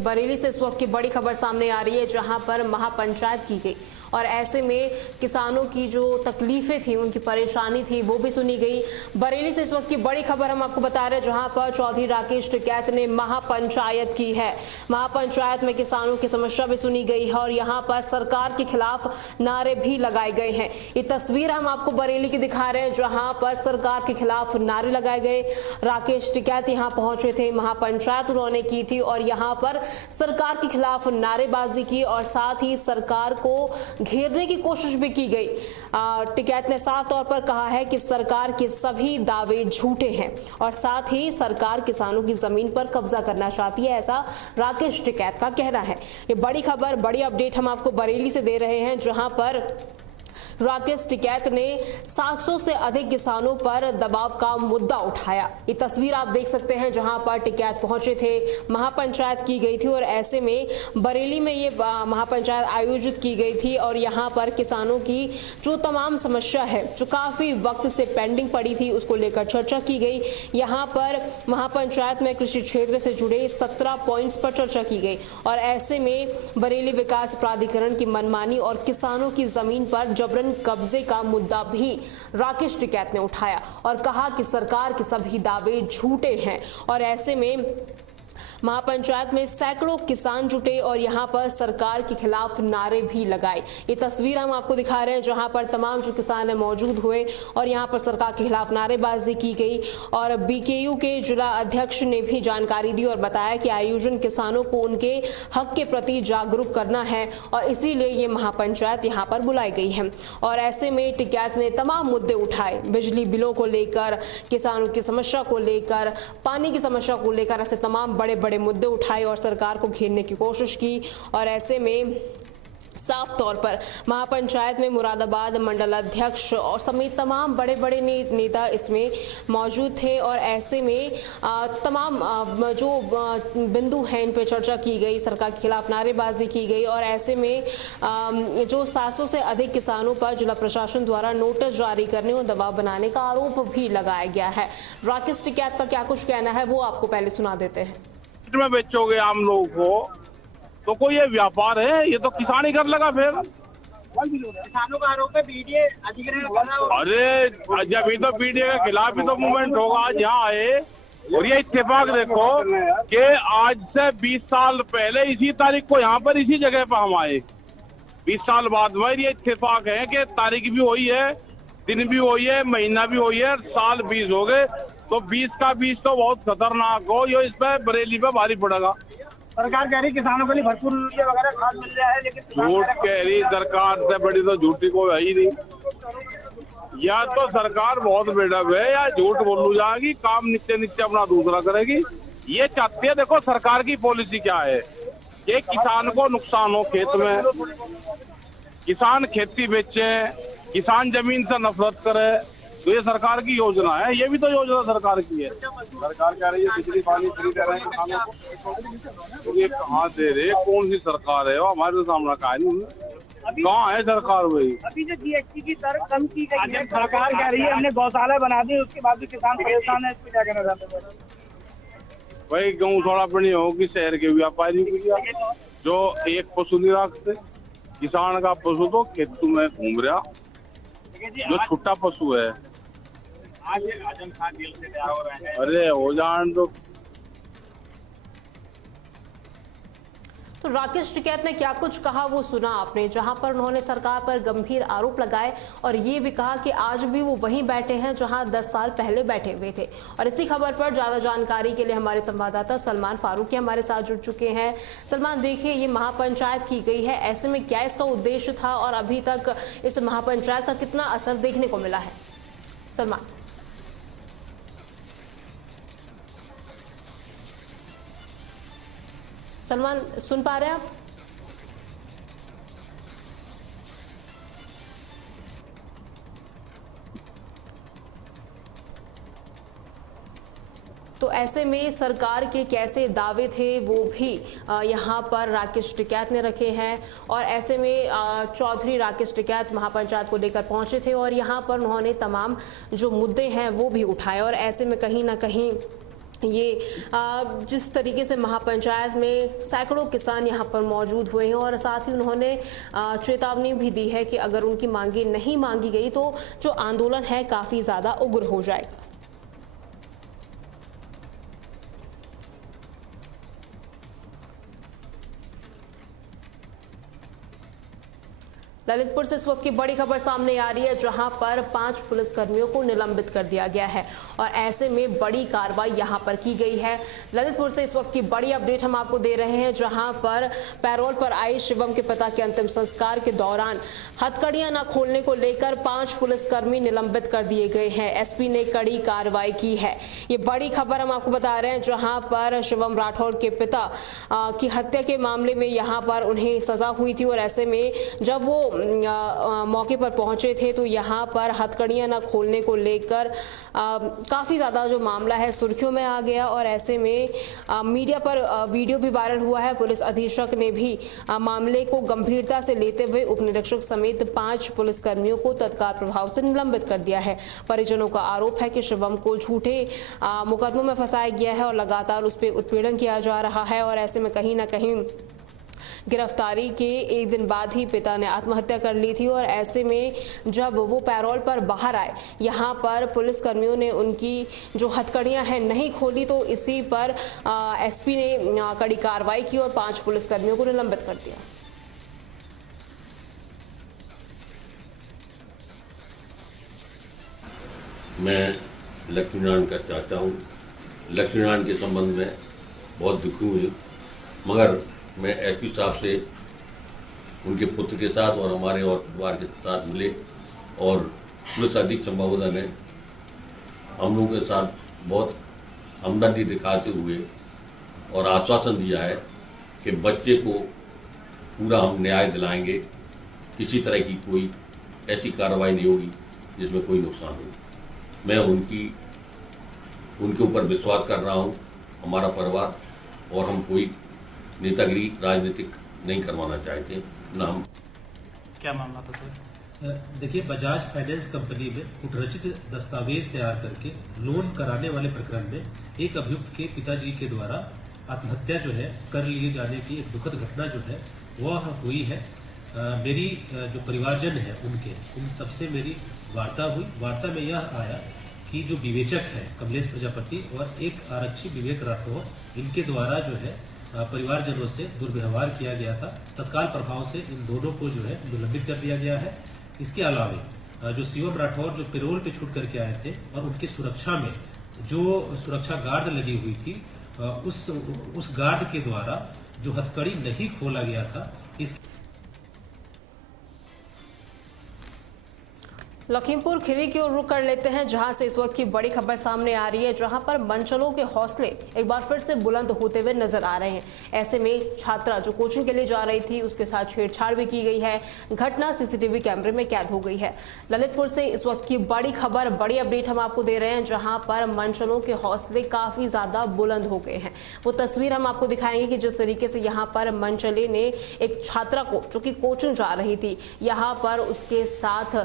बरेली से इस वक्त की बड़ी खबर सामने आ रही है, जहां पर महापंचायत की गई और ऐसे में किसानों की जो तकलीफें थी, उनकी परेशानी थी, वो भी सुनी गई। बरेली से इस वक्त की बड़ी खबर हम आपको बता रहे हैं, जहां पर चौधरी राकेश टिकैत ने महापंचायत की है। महापंचायत में किसानों की समस्या भी सुनी गई है और यहाँ पर सरकार के खिलाफ नारे भी लगाए गए हैं। ये तस्वीर हम आपको बरेली की दिखा रहे हैं, जहां पर सरकार के खिलाफ नारे लगाए गए। राकेश टिकैत यहाँ पहुंचे थे, महापंचायत उन्होंने की थी और यहाँ पर सरकार के खिलाफ नारेबाजी की और साथ ही सरकार को घेरने की कोशिश भी की गई। टिकैत ने साफ तौर पर कहा है कि सरकार के सभी दावे झूठे हैं और साथ ही सरकार किसानों की जमीन पर कब्जा करना चाहती है, ऐसा राकेश टिकैत का कहना है। ये बड़ी खबर, बड़ी अपडेट हम आपको बरेली से दे रहे हैं, जहां पर राकेश टिकैत ने 700 से अधिक किसानों पर दबाव का मुद्दा उठाया। ये तस्वीर आप देख सकते हैं, जहां पर टिकैत पहुंचे थे, महापंचायत की गई थी और ऐसे में बरेली में ये महापंचायत आयोजित की गई थी और यहां पर किसानों की जो तमाम समस्या है, जो काफी वक्त से पेंडिंग पड़ी थी, उसको लेकर चर्चा की गई। यहाँ पर महापंचायत में कृषि क्षेत्र से जुड़े 17 पॉइंट्स पर चर्चा की गई और ऐसे में बरेली विकास प्राधिकरण की मनमानी और किसानों की जमीन पर जबरन कब्जे का मुद्दा भी राकेश टिकैत ने उठाया और कहा कि सरकार के सभी दावे झूठे हैं और ऐसे में महापंचायत में सैकड़ों किसान जुटे और यहां पर सरकार के खिलाफ नारे भी लगाए। ये तस्वीर हम आपको दिखा रहे हैं, जहां पर तमाम जो किसान है मौजूद हुए और यहां पर सरकार के खिलाफ नारेबाजी की गई और बीकेयू के जिला अध्यक्ष ने भी जानकारी दी और बताया कि आयोजन किसानों को उनके हक के प्रति जागरूक करना है और इसीलिए ये महापंचायत यहां पर बुलाई गई है। और ऐसे में टिकैत ने तमाम मुद्दे उठाए, बिजली बिलों को लेकर, किसानों की समस्या को लेकर, पानी की समस्या को लेकर, ऐसे तमाम बड़े बड़े मुद्दे उठाए और सरकार को घेरने की कोशिश की और ऐसे में साफ तौर पर महापंचायत में मुरादाबाद मंडल अध्यक्ष और समेत तमाम बड़े बड़े नेता इसमें मौजूद थे और ऐसे में तमाम जो बिंदु हैं इन पर चर्चा की गई, सरकार के खिलाफ नारेबाजी की गई और ऐसे में जो 700 से अधिक किसानों पर जिला प्रशासन द्वारा नोटिस जारी करने और दबाव बनाने का आरोप भी लगाया गया है। राकेश टिकैत का क्या कुछ कहना है वो आपको पहले सुना देते हैं। में बेचोगे आम लोगों को तो कोई ये व्यापार है? ये तो किसान ही कर लगा फिर। किसानों का आरोप है बीडीए अधिग्रहण कर रहा है। अरे जब भी तो बीडीए के खिलाफ ही तो मूवमेंट होगा। आज यहाँ आए और ये इत्तेफाक देखो कि आज से 20 साल पहले इसी तारीख को यहाँ पर इसी जगह पर हम आए। 20 साल बाद में ये इत्तेफाक है कि तारीख भी वही है, दिन भी वही है, महीना भी वही है, साल 20 हो गए। तो 20 का 20 तो बहुत खतरनाक हो, ये इस पे बरेली पे भारी पड़ेगा। सरकार कह रही किसानों के लिए भरपूर यूरिया वगैरह खाद मिल रहा है, लेकिन झूठ कह रही सरकार से बड़ी तो झूठी कोई है ही नहीं। या तो सरकार बहुत बेडब है या झूठ बोलू जाएगी, काम नित्य नित्य अपना दूसरा करेगी। ये चाहती है, देखो सरकार की पॉलिसी क्या है कि किसान को नुकसान हो खेत में, किसान खेती बेचे, किसान जमीन से नफरत करे, तो ये सरकार की योजना है। ये भी तो योजना सरकार की है। सरकार कह रही है बिजली पानी फ्री दे रहे हैं किसानों को, तो ये कहाँ दे रहे? कौन सी सरकार है? हमारे तो सामना कहा नहीं, कहाँ है सरकार? वही अभी जो जीएसटी की दर कम की गई है, सरकार कह रही है हमने गौशाला बना दी, उसके बाद भी किसान परेशान है। इस पर क्या कहना चाहते हैं? वही गेहूँ थोड़ा बनी होगी, शहर के व्यापारी जो एक पशु नहीं रखते, किसान का पशु तो खेतों में घूम रहा, जो छोटा पशु है। आज आजम खान जेल से तैयार हो रहे हैं। अरे हो जान तो राकेश टिकैत ने क्या कुछ कहा वो सुना आपने, जहां पर उन्होंने सरकार पर गंभीर आरोप लगाए और ये भी कहा कि आज भी वो वहीं बैठे हैं जहां 10 साल पहले बैठे हुए थे। और इसी खबर पर ज्यादा जानकारी के लिए हमारे संवाददाता सलमान फारूकी हमारे साथ जुड़ चुके हैं। सलमान, देखिए ये महापंचायत की गई है, ऐसे में क्या इसका उद्देश्य था और अभी तक इस महापंचायत का कितना असर देखने को मिला है? सलमान। सलमान सुन पा रहे हैं आप? तो ऐसे में सरकार के कैसे दावे थे वो भी यहाँ पर राकेश टिकैत ने रखे हैं और ऐसे में चौधरी राकेश टिकैत महापंचायत को लेकर पहुंचे थे और यहाँ पर उन्होंने तमाम जो मुद्दे हैं वो भी उठाए और ऐसे में कहीं ना कहीं ये जिस तरीके से महापंचायत में सैकड़ों किसान यहाँ पर मौजूद हुए हैं और साथ ही उन्होंने चेतावनी भी दी है कि अगर उनकी मांगे नहीं मांगी गई तो जो आंदोलन है काफ़ी ज़्यादा उग्र हो जाएगा। ललितपुर से इस वक्त की बड़ी खबर सामने आ रही है, जहां पर 5 पुलिसकर्मियों को निलंबित कर दिया गया है और ऐसे में बड़ी कार्रवाई यहां पर की गई है। ललितपुर से इस वक्त की बड़ी अपडेट हम आपको दे रहे हैं, जहां पर पैरोल पर आए शिवम के पिता के अंतिम संस्कार के दौरान हथकड़ियां न खोलने को लेकर 5 पुलिसकर्मी निलंबित कर दिए गए हैं। एसपी ने कड़ी कार्रवाई की है। ये बड़ी खबर हम आपको बता रहे हैं, जहां पर शिवम राठौर के पिता की हत्या के मामले में यहां पर उन्हें सजा हुई थी और ऐसे में जब वो मौके पर पहुंचे थे तो यहाँ पर हथकड़ियां न खोलने को लेकर काफ़ी ज़्यादा जो मामला है सुर्खियों में आ गया और ऐसे में मीडिया पर वीडियो भी वायरल हुआ है। पुलिस अधीक्षक ने भी मामले को गंभीरता से लेते हुए उप निरीक्षक समेत 5 पुलिसकर्मियों को तत्काल प्रभाव से निलंबित कर दिया है। परिजनों का आरोप है कि शिवम को झूठे मुकदमों में फंसाया गया है और लगातार उस पर उत्पीड़न किया जा रहा है और ऐसे में कहीं ना कहीं गिरफ्तारी के एक दिन बाद ही पिता ने आत्महत्या कर ली थी और ऐसे में जब वो पैरोल पर बाहर आए, यहाँ पर पुलिसकर्मियों ने उनकी जो हथकड़ियां हैं नहीं खोली तो इसी पर एसपी ने कड़ी कार्रवाई की और 5 पुलिसकर्मियों को निलंबित कर दिया। मैं लक्ष्मीनारायण का चाचा हूँ। लक्ष्मीनारायण के संबंध में बहुत दुखी हूँ, मगर मैं एसपी साहब से उनके पुत्र के साथ और हमारे और परिवार के साथ मिले और पुलिस अधीक्षक महोदय ने हम लोगों के साथ बहुत हमदर्दी दिखाते हुए और आश्वासन दिया है कि बच्चे को पूरा हम न्याय दिलाएंगे, किसी तरह की कोई ऐसी कार्रवाई नहीं होगी जिसमें कोई नुकसान हो। मैं उनके ऊपर विश्वास कर रहा हूँ, हमारा परिवार, और हम कोई नेतागिरी राजनीतिक नहीं करवाना चाहते ना। हम क्या मामला था सर? देखिए, बजाज फाइनेंस कंपनी में कुटरचित दस्तावेज तैयार करके लोन कराने वाले प्रकरण में एक अभियुक्त के पिताजी के द्वारा आत्महत्या जो है कर लिए जाने की एक दुखद घटना जो है वह हुई है। मेरी जो परिवारजन है उन सबसे मेरी वार्ता हुई। वार्ता में यह आया कि जो विवेचक है कमलेश प्रजापति और एक आरक्षी विवेक राठौर, इनके द्वारा जो है परिवारजनों से दुर्व्यवहार किया गया था। तत्काल प्रभाव से इन दोनों को जो है निलंबित कर दिया गया है। इसके अलावा जो शिवम राठौर जो पेरोल पे छूट करके आए थे और उनकी सुरक्षा में जो सुरक्षा गार्ड लगी हुई थी, उस गार्ड के द्वारा जो हथकड़ी नहीं खोला गया था, इस लखीमपुर खीरी की ओर रुख कर लेते हैं, जहां से इस वक्त की बड़ी खबर सामने आ रही है, जहां पर मनचलों के हौसले एक बार फिर से बुलंद होते हुए नजर आ रहे हैं। ऐसे में छात्रा जो कोचिंग के लिए जा रही थी उसके साथ छेड़छाड़ भी की गई है। घटना सीसीटीवी कैमरे में कैद हो गई है। ललितपुर से इस वक्त की बड़ी खबर, बड़ी अपडेट हम आपको दे रहे हैं, जहां पर मनचलों के हौसले काफी ज्यादा बुलंद हो गए हैं। वो तस्वीर हम आपको दिखाएंगे कि जिस तरीके से यहाँ पर मनचले ने एक छात्रा को जो कि कोचिंग जा रही थी, यहाँ पर उसके साथ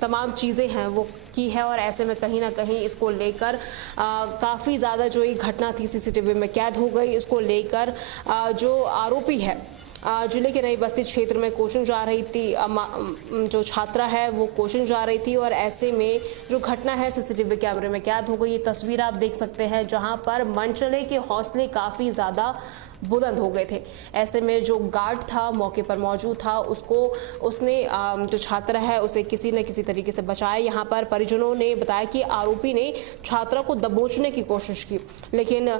तमाम चीज़ें हैं वो की है और ऐसे में कहीं ना कहीं इसको लेकर काफ़ी ज़्यादा जो ये घटना थी सीसीटीवी में कैद हो गई। इसको लेकर जो आरोपी है जिले के नई बस्ती क्षेत्र में कोचिंग जा रही थी, जो छात्रा है वो कोचिंग जा रही थी और ऐसे में जो घटना है सीसीटीवी कैमरे में कैद हो गई। ये तस्वीर आप देख सकते हैं जहां पर मनचले के हौसले काफ़ी ज़्यादा बुलंद हो गए थे। ऐसे में जो गार्ड था मौके पर मौजूद था, उसने जो छात्रा है उसे किसी न किसी तरीके से बचाया। यहाँ पर परिजनों ने बताया कि आरोपी ने छात्रा को दबोचने की कोशिश की, लेकिन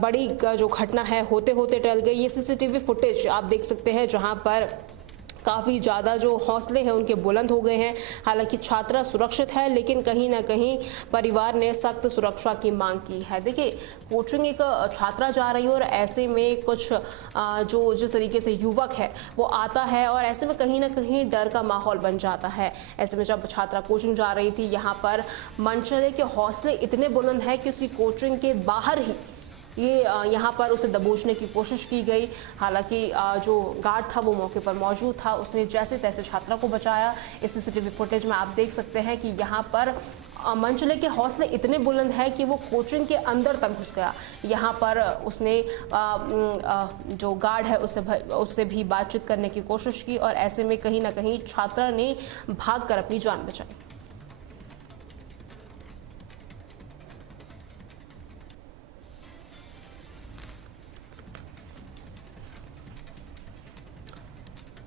बड़ी जो घटना है होते होते टल गई। ये सीसीटीवी फुटेज आप देख सकते हैं जहाँ पर काफ़ी ज़्यादा जो हौसले हैं उनके बुलंद हो गए हैं। हालांकि छात्रा सुरक्षित है, लेकिन कहीं ना कहीं परिवार ने सख्त सुरक्षा की मांग की है। देखिए, कोचिंग एक छात्रा जा रही है और ऐसे में कुछ जो जिस तरीके से युवक है वो आता है और ऐसे में कहीं ना कहीं डर का माहौल बन जाता है। ऐसे में जब छात्रा कोचिंग जा रही थी, यहाँ पर मनचले के हौसले इतने बुलंद हैं कि उसकी कोचिंग के बाहर ही यहाँ पर उसे दबोचने की कोशिश की गई। हालांकि जो गार्ड था वो मौके पर मौजूद था, उसने जैसे तैसे छात्रा को बचाया। इस सीसीटीवी फुटेज में आप देख सकते हैं कि यहाँ पर मंचले के हौसले इतने बुलंद है कि वो कोचिंग के अंदर तक घुस गया। यहाँ पर उसने जो गार्ड है उससे भी बातचीत करने की कोशिश की और ऐसे में कहीं ना कहीं छात्रा ने भागकर अपनी जान बचाई।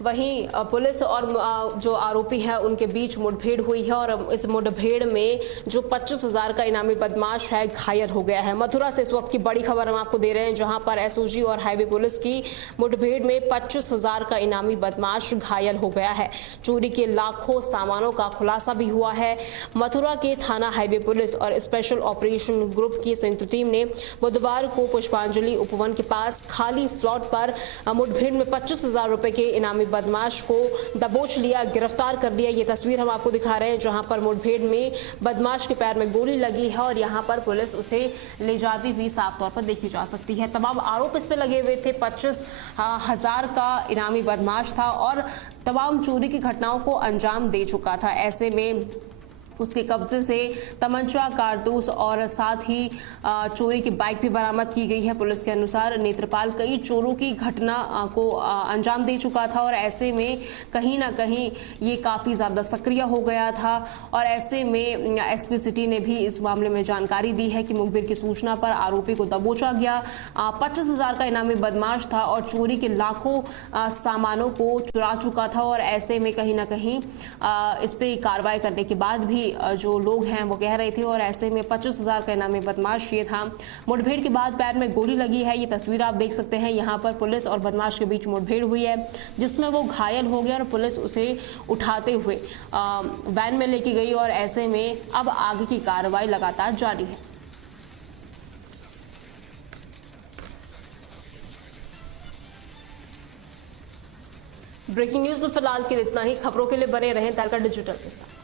वहीं पुलिस और जो आरोपी है उनके बीच मुठभेड़ हुई है और इस मुठभेड़ में जो 25,000 का इनामी बदमाश है घायल हो गया है। मथुरा से इस वक्त की बड़ी खबर हम आपको दे रहे हैं, जहां पर एसओजी और हाईवे पुलिस की मुठभेड़ में 25,000 का इनामी बदमाश घायल हो गया है। चोरी के लाखों सामानों का खुलासा भी हुआ है। मथुरा के थाना हाईवे पुलिस और स्पेशल ऑपरेशन ग्रुप की संयुक्त टीम ने बुधवार को पुष्पांजलि उपवन के पास खाली प्लॉट पर मुठभेड़ में 25,000 रुपए के इनामी बदमाश को दबोच लिया, गिरफ्तार कर लिया। ये तस्वीर हम आपको दिखा रहे हैं जहां पर मुठभेड़ में बदमाश के पैर में गोली लगी है और यहां पर पुलिस उसे ले जाती हुई साफ तौर पर देखी जा सकती है। तमाम आरोप इस पे लगे हुए थे। 25,000 का इनामी बदमाश था और तमाम चोरी की घटनाओं को अंजाम दे चुका था। ऐसे में उसके कब्जे से तमंचा, कारतूस और साथ ही चोरी की बाइक भी बरामद की गई है। पुलिस के अनुसार नेत्रपाल कई चोरों की घटना को अंजाम दे चुका था और ऐसे में कहीं ना कहीं ये काफ़ी ज़्यादा सक्रिय हो गया था और ऐसे में एसपी सिटी ने भी इस मामले में जानकारी दी है कि मुखबिर की सूचना पर आरोपी को दबोचा गया। 25,000 का इनामी बदमाश था और चोरी के लाखों सामानों को चुरा चुका था और ऐसे में कहीं ना कहीं इस पर कार्रवाई करने के बाद भी जो लोग हैं वो कह रहे थे और ऐसे में 25,000 का इनामी बदमाश ये था। मुठभेड़ के बाद पैर में गोली लगी है, ये तस्वीर आप देख सकते हैं। यहाँ पर पुलिस और बदमाश के बीच मुठभेड़ हुई है जिसमें वो घायल हो गया और पुलिस उसे उठाते हुए वैन में लेके गई और ऐसे में अब आगे की कार्रवाई लगातार जारी है। ब्रेकिंग न्यूज में फिलहाल के लिए इतना ही। खबरों के लिए बने रहें तहलका डिजिटल के साथ।